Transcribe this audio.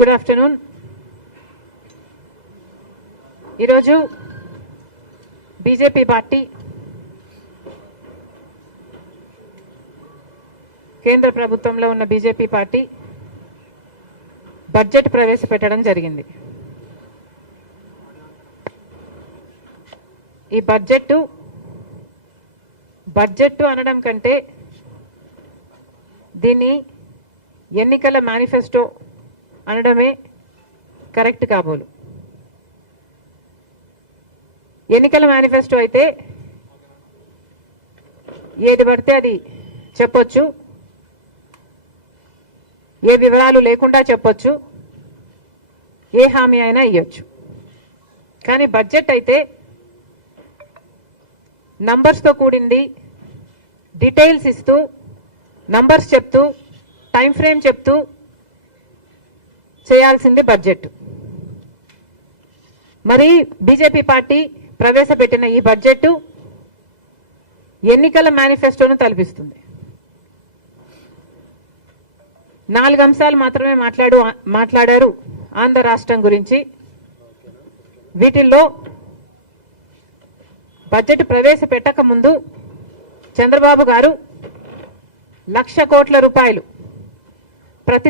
Good afternoon. ఈరోజు BJP party కేంద్ర ప్రభుత్వంలో ఉన్న బీజేపీ పార్టీ బడ్జెట్ ప్రవేశపెట్టడం జరిగింది. ఈ బడ్జెట్ అనడం కంటే దీన్ని ఎన్నికల మేనిఫెస్టో అనడమే కరెక్ట్ కాబోలు. ఎన్నికల మేనిఫెస్టో అయితే ఏది పడితే అది చెప్పొచ్చు, ఏ వివరాలు లేకుండా చెప్పొచ్చు, ఏ హామీ అయినా ఇవ్వచ్చు. కానీ బడ్జెట్ అయితే నంబర్స్తో కూడింది, డీటెయిల్స్ ఇస్తూ, నంబర్స్ చెప్తూ, టైం ఫ్రేమ్ చెప్తూ చేయాల్సింది బడ్జెట్. మరి బీజేపీ పార్టీ ప్రవేశపెట్టిన ఈ బడ్జెట్ ఎన్నికల మేనిఫెస్టోను తలపిస్తుంది. 4 అంశాలు మాత్రమే మాట్లాడారు ఆంధ్ర రాష్ట్రం గురించి. వీటిల్లో బడ్జెట్ ప్రవేశపెట్టక ముందు చంద్రబాబు గారు 1,00,00,000 కోట్ల రూపాయలు ప్రతి